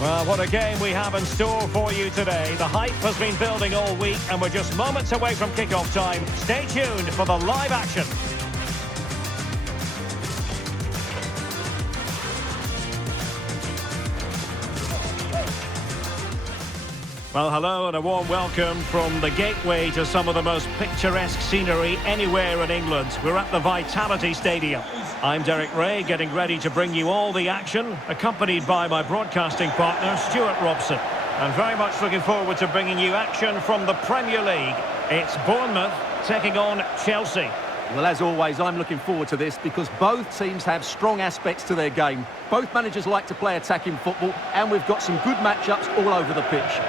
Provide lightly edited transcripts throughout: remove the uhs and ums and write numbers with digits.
Well, what a game we have in store for you today. The hype has been building all week and we're just moments away from kick-off time. Stay tuned for the live action. Well, hello and a warm welcome from the gateway to some of the most picturesque scenery anywhere in England. We're at the Vitality Stadium. I'm Derek Ray, getting ready to bring you all the action, accompanied by my broadcasting partner, Stuart Robson. And very much looking forward to bringing you action from the Premier League. It's Bournemouth taking on Chelsea. Well, as always, I'm looking forward to this because both teams have strong aspects to their game. Both managers like to play attacking football, and we've got some good matchups all over the pitch.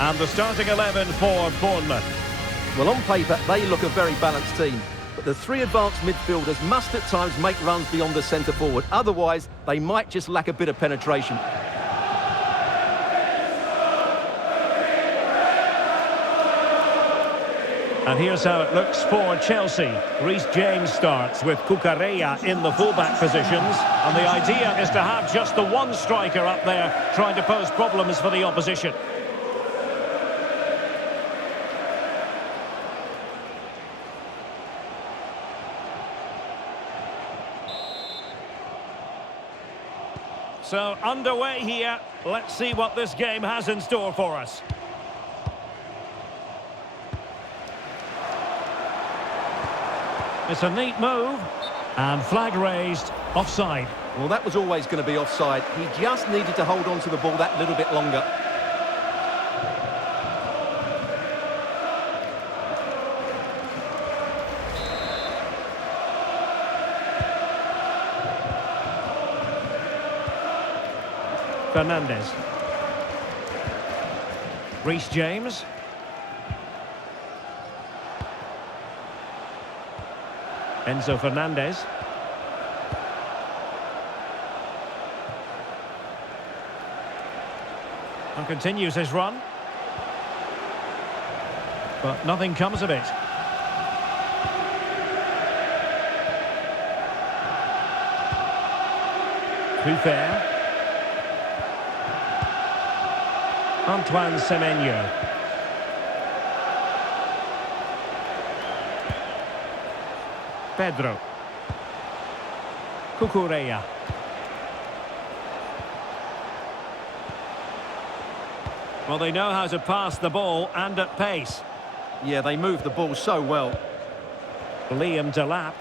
And the starting 11 for Bournemouth. Well, on paper, they look a very balanced team. But the three advanced midfielders must at times make runs beyond the centre forward. Otherwise, they might just lack a bit of penetration. And here's how it looks for Chelsea. Reece James starts with Cucurella in the fullback positions. And the idea is to have just the one striker up there trying to pose problems for the opposition. So, underway here. Let's see what this game has in store for us. It's a neat move. And flag raised. Offside. Well, that was always going to be offside. He just needed to hold on to the ball that little bit longer. Fernandes. Reece James. Enzo Fernandez. And continues his run. But nothing comes of it. Too fair. Antoine Semenyo. Pedro. Cucurella. Well, they know how to pass the ball and at pace. Yeah, they move the ball so well. Liam Delap.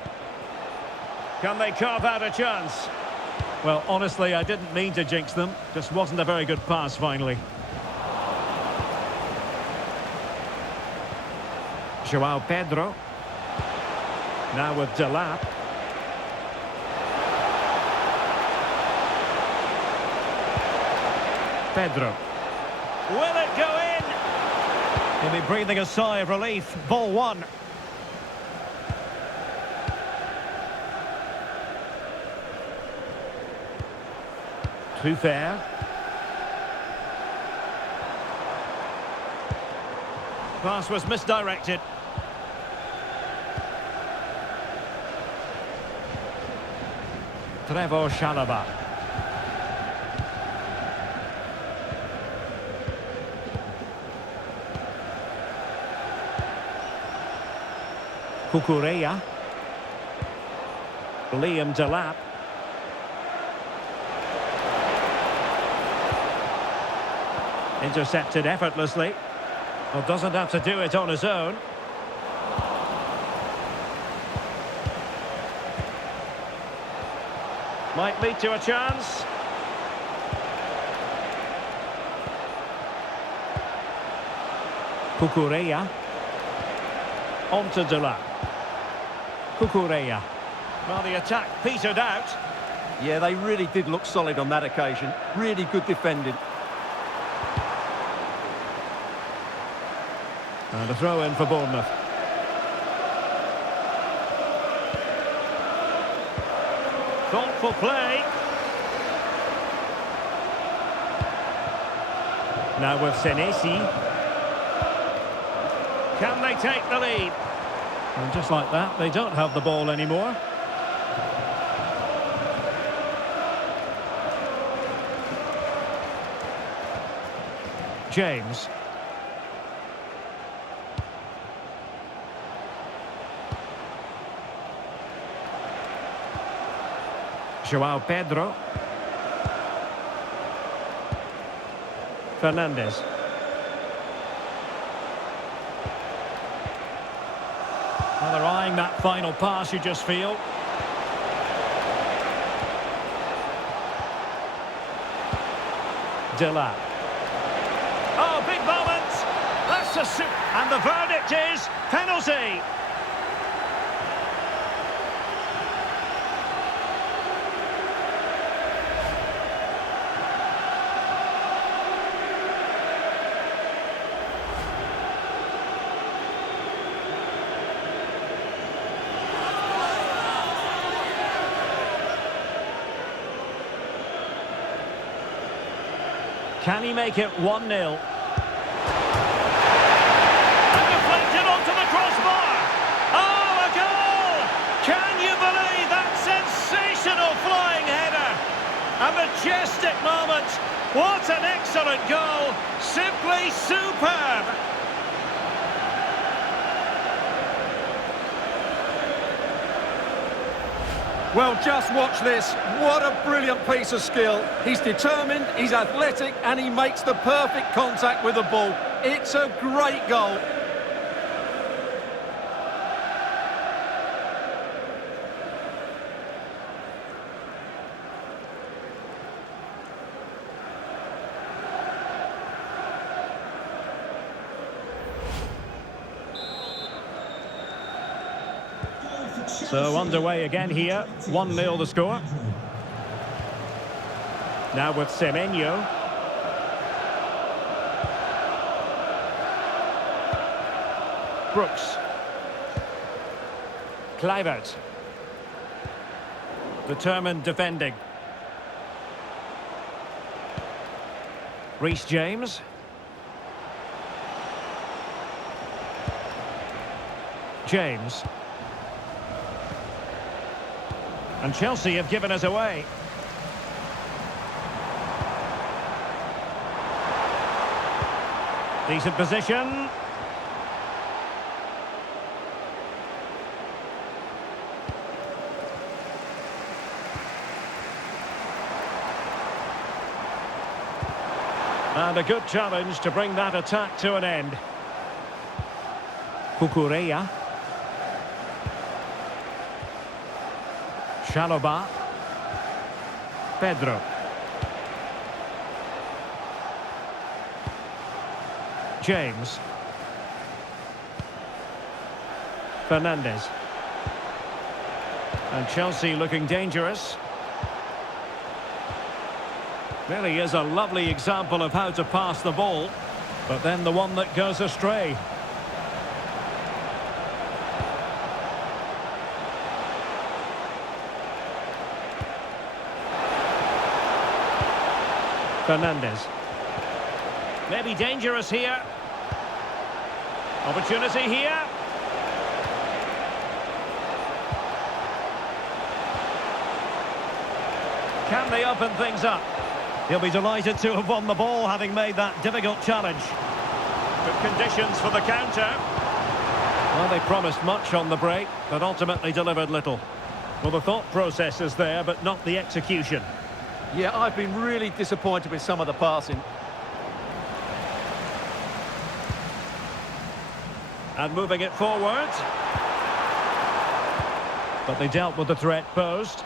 Can they carve out a chance? Well, honestly, I didn't mean to jinx them. Just wasn't a very good pass, finally. João Pedro. Now with Delap. Pedro. Will it go in? He'll be breathing a sigh of relief. Ball one. Too fair. Pass was misdirected. Trevor Chalobah. Cucurella. Liam Delap. Intercepted effortlessly. Well, doesn't have to do it on his own. Might lead to a chance. Cucurella. On to Delap. Cucurella. Well, the attack petered out. Yeah, they really did look solid on that occasion. Really good defending. And a throw in for Bournemouth. Thoughtful play. Now with Senesi. Can they take the lead? And just like that, they don't have the ball anymore. James. João Pedro. Fernandes. Well, they're eyeing that final pass, you just feel. Delap. Oh, big moment! That's a soup. And the verdict is penalty. Can he make it 1-0? And deflected onto the crossbar. Oh, a goal! Can you believe that sensational flying header? A majestic moment. What an excellent goal. Simply superb. Well, just watch this. What a brilliant piece of skill. He's determined, he's athletic, and he makes the perfect contact with the ball. It's a great goal. So underway again here, 1-0 the score. Now with Semenyo. Brooks. Kluivert. Determined defending. Reece James. James. And Chelsea have given us away. Decent position. And a good challenge to bring that attack to an end. Cucurella. Chalobah. Pedro. James. Fernandes. And Chelsea looking dangerous. Really is a lovely example of how to pass the ball, but then the one that goes astray. Fernandes. Maybe dangerous here. Opportunity here. Can they open things up? He'll be delighted to have won the ball, having made that difficult challenge. Good conditions for the counter. Well, they promised much on the break, but ultimately delivered little. Well, the thought process is there, but not the execution. Yeah, I've been really disappointed with some of the passing. And moving it forward. But they dealt with the threat posed.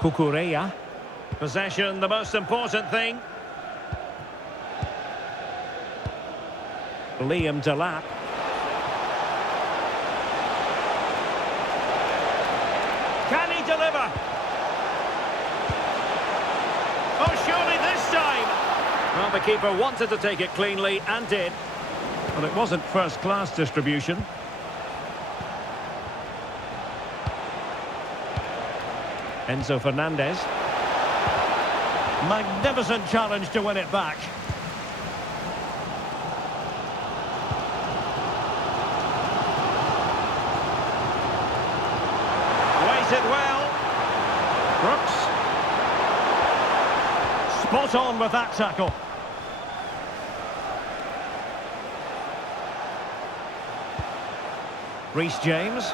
Cucurella. Possession, the most important thing. Liam Delap. Can he deliver? Oh, surely this time! Well, the keeper wanted to take it cleanly and did. But it wasn't first-class distribution. Enzo Fernandez. Magnificent challenge to win it back. Waited well. Brooks. Spot on with that tackle. Reece James.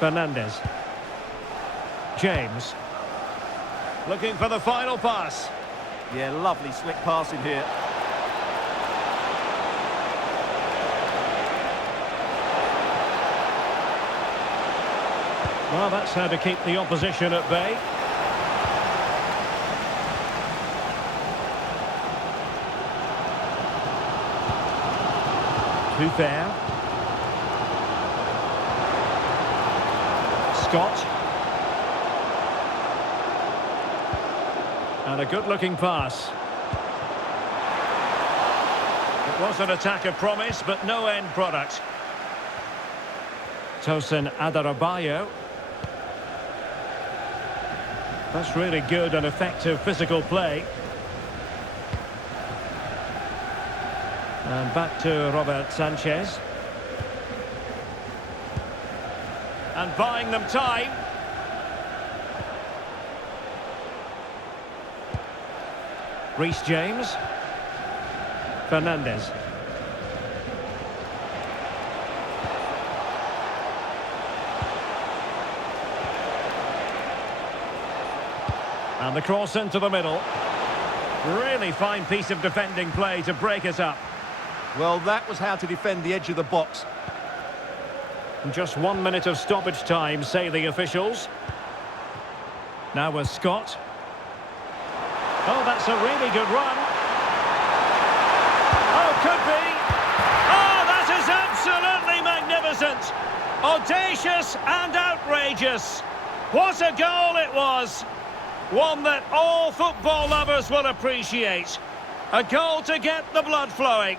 Fernandez. James. Looking for the final pass. Yeah, lovely slick passing here. Well, that's how to keep the opposition at bay. Too fair. Scott. And a good-looking pass. It was an attack of promise, but no end product. Tosin Adarabioyo. That's really good and effective physical play. And back to Robert Sanchez. And buying them time. Reece James. Fernandez. And the cross into the middle. Really fine piece of defending play to break us up. Well, that was how to defend the edge of the box. Just 1 minute of stoppage time, say the officials. Now with Scott. Oh, that's a really good run. Oh, could be. Oh, that is absolutely magnificent. Audacious and outrageous. What a goal it was. One that all football lovers will appreciate. A goal to get the blood flowing.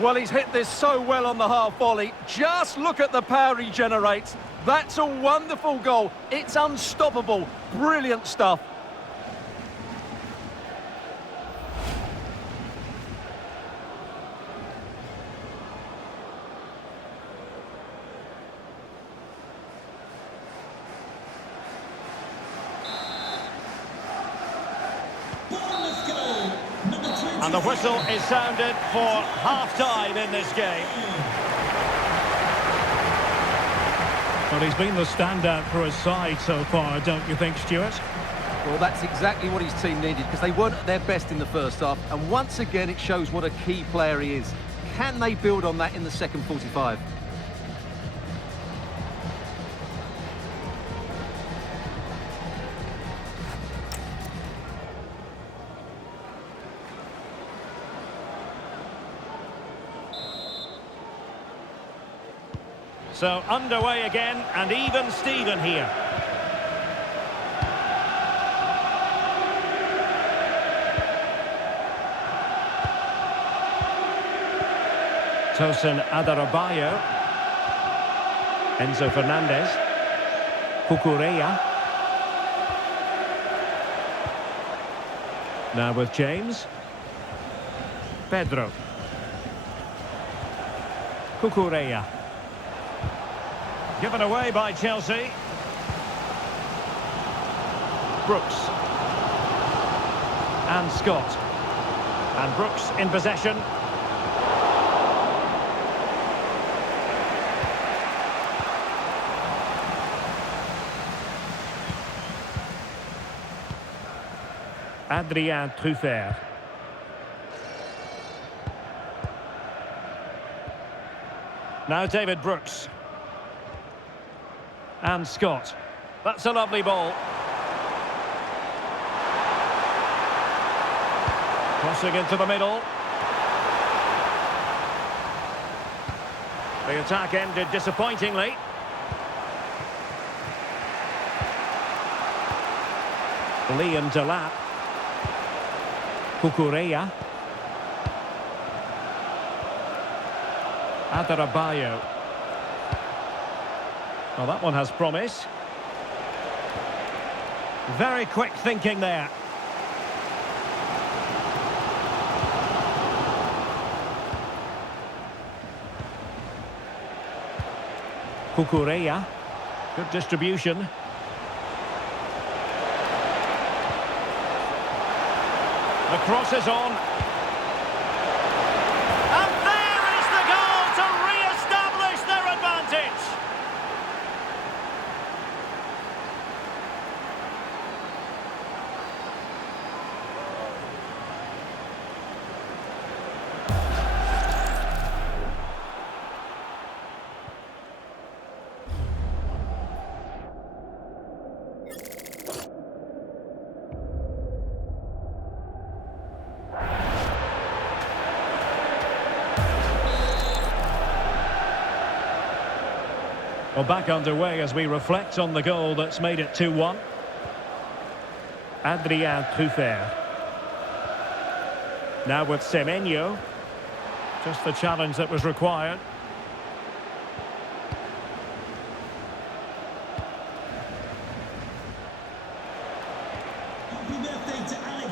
Well, he's hit this so well on the half volley. Just look at the power he generates. That's a wonderful goal. It's unstoppable. Brilliant stuff. And the whistle is sounded for half-time in this game. Well, he's been the standout for his side so far, don't you think, Stuart? Well, that's exactly what his team needed, because they weren't at their best in the first half. And once again, it shows what a key player he is. Can they build on that in the second 45? So underway again, and even Steven here. Tosin Adarabioyo. Enzo Fernandez. Cucurella. Now with James. Pedro. Cucurella. Given away by Chelsea. Brooks. And Scott. And Brooks in possession. Adrien Truffert. Now David Brooks. And Scott. That's a lovely ball. Crossing into the middle. The attack ended disappointingly. Liam Delap. Cucurella. Adarabayo. Well, that one has promise. Very quick thinking there. Cucurella. Good distribution. The cross is on. And there is the goal to re-establish their advantage. Well, back underway as we reflect on the goal that's made it 2-1. Adrien Truffert. Now with Semenyo. Just the challenge that was required.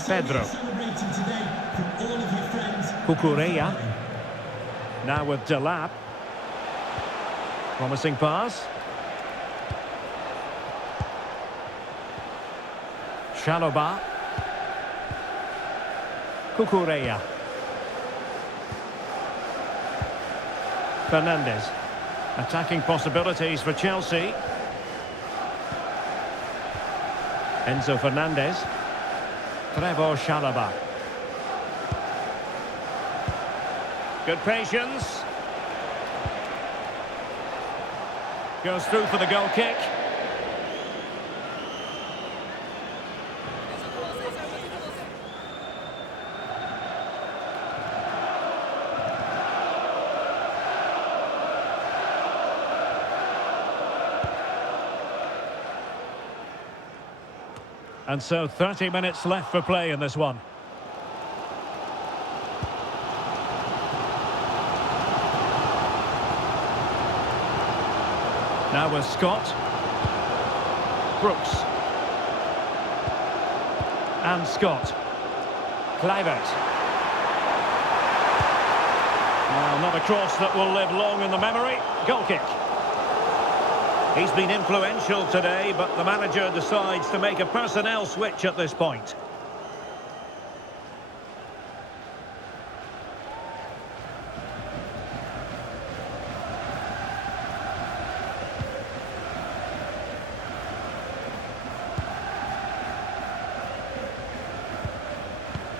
Pedro. Cucurella. Now with Delap. Promising pass. Chalobah. Cucurella. Fernandes. Attacking possibilities for Chelsea. Enzo Fernandez. Trevor Chalobah. Good patience. Goes through for the goal kick. And so 30 minutes left for play in this one. Now with Scott. Brooks. And Scott. Kluivert. Well, not a cross that will live long in the memory. Goal kick. He's been influential today, but the manager decides to make a personnel switch at this point.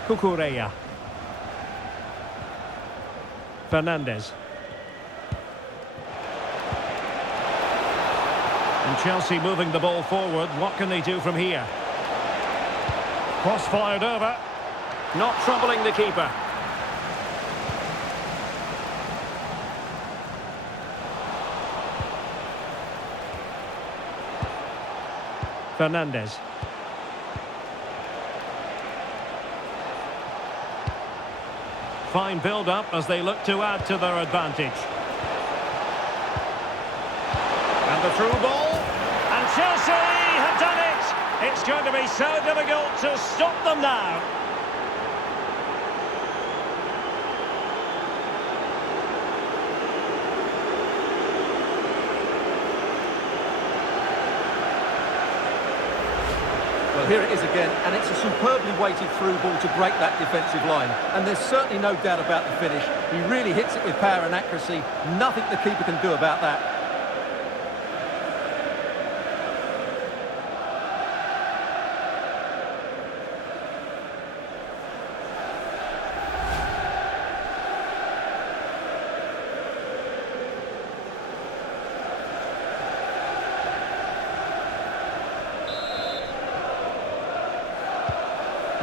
Cucurella. Fernandes. And Chelsea moving the ball forward. What can they do from here? Cross fired over. Not troubling the keeper. Fernandes. Fine build-up as they look to add to their advantage. And the through ball. And Chelsea have done it! It's going to be so difficult to stop them now. Well, here it is again, and it's a superbly weighted through ball to break that defensive line. And there's certainly no doubt about the finish. He really hits it with power and accuracy. Nothing the keeper can do about that.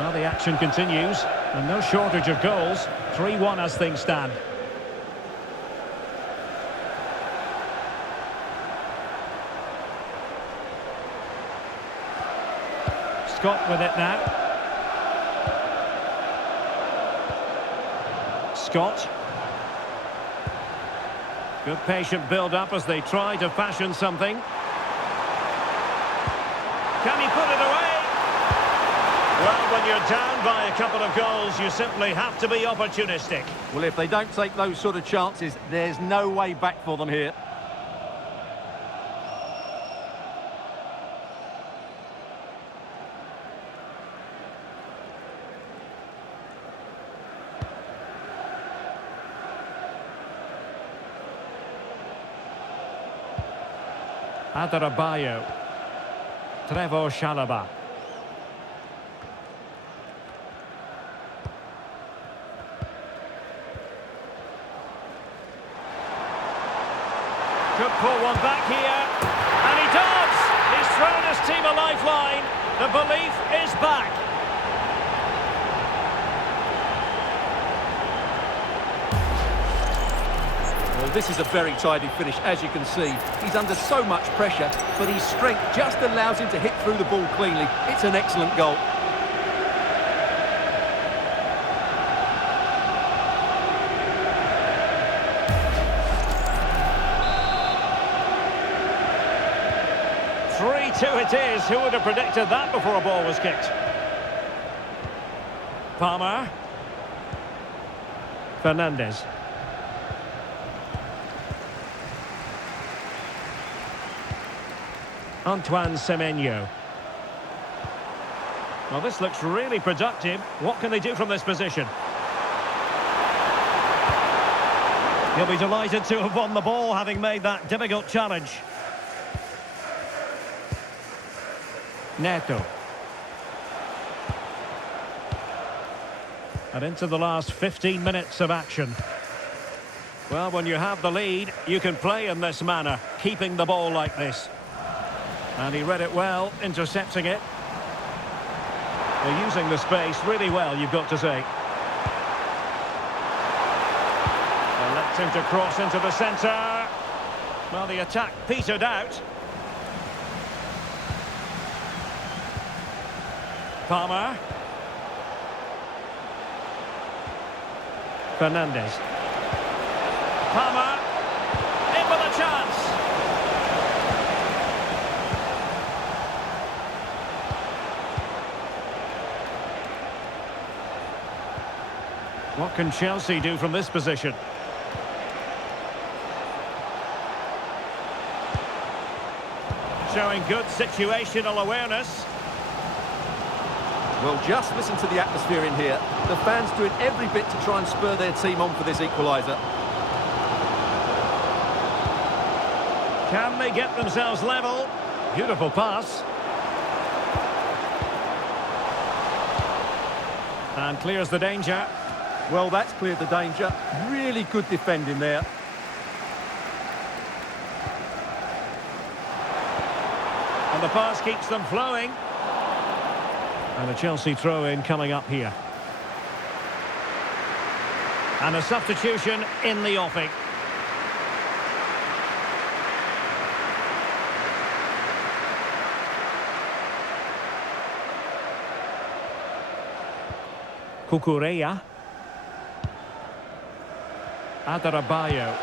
Well, the action continues, and no shortage of goals. 3-1 as things stand. Scott with it now. Scott. Good patient build-up as they try to fashion something. Can he put it away? Well, when you're down by a couple of goals, you simply have to be opportunistic. Well, if they don't take those sort of chances, there's no way back for them here. Adarabayo. Trevor Chalobah. Could pull one back here. And he does! He's thrown his team a lifeline. The belief is back. Well, this is a very tidy finish, as you can see. He's under so much pressure, but his strength just allows him to hit through the ball cleanly. It's an excellent goal. It is. Who would have predicted that before a ball was kicked? Palmer. Fernandes. Antoine Semenyo. Well, this looks really productive. What can they do from this position? He'll be delighted to have won the ball, having made that difficult challenge. Neto. And into the last 15 minutes of action. Well, when you have the lead, you can play in this manner, keeping the ball like this. And he read it well, intercepting it. They're using the space really well, you've got to say. They left him to cross into the centre. Well, the attack petered out. Palmer. Fernandes. Palmer. In with a chance. What can Chelsea do from this position? Showing good situational awareness. Well, just listen to the atmosphere in here. The fans doing every bit to try and spur their team on for this equaliser. Can they get themselves level? Beautiful pass. And clears the danger. Well, that's cleared the danger. Really good defending there. And the pass keeps them flowing. And a Chelsea throw-in coming up here. And a substitution in the offing. Cucurella. Adarabayo.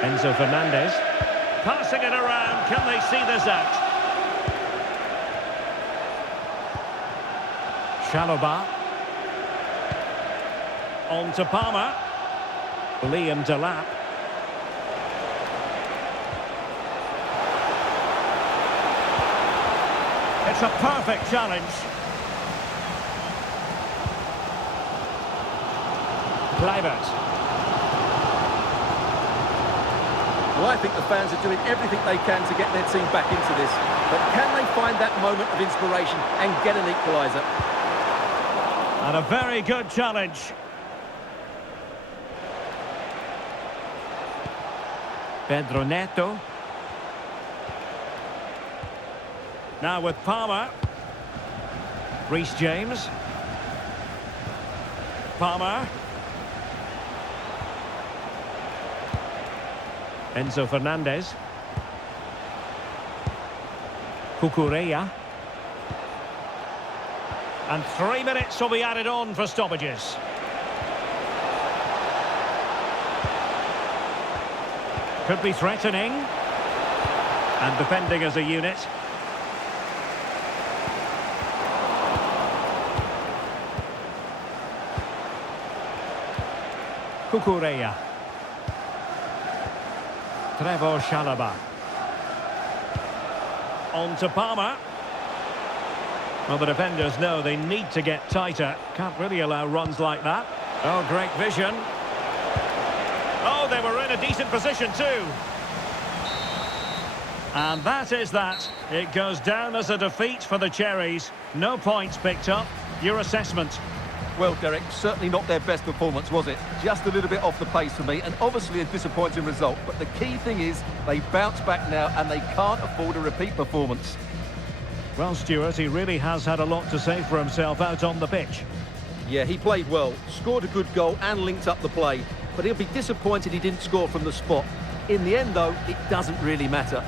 Enzo Fernandez. Passing it around, can they see this out? Chalobah. On to Palmer. Liam Delap. It's a perfect challenge. Kluivert. Well, I think the fans are doing everything they can to get their team back into this. But can they find that moment of inspiration and get an equaliser? And a very good challenge. Pedro Neto. Now with Palmer. Reece James. Palmer. Enzo Fernandez. Cucurella. And 3 minutes will be added on for stoppages. Could be threatening. And defending as a unit. Cucurella. Trevor Chalobah. On to Palmer. Well, the defenders know they need to get tighter. Can't really allow runs like that. Oh, great vision. Oh, they were in a decent position too. And that is that. It goes down as a defeat for the Cherries. No points picked up. Your assessment? Well, Derek, certainly not their best performance, was it? Just a little bit off the pace for me, and obviously a disappointing result. But the key thing is they bounce back now, and they can't afford a repeat performance. Well, Stuart, he really has had a lot to say for himself out on the pitch. Yeah, he played well, scored a good goal and linked up the play. But he'll be disappointed he didn't score from the spot. In the end, though, it doesn't really matter.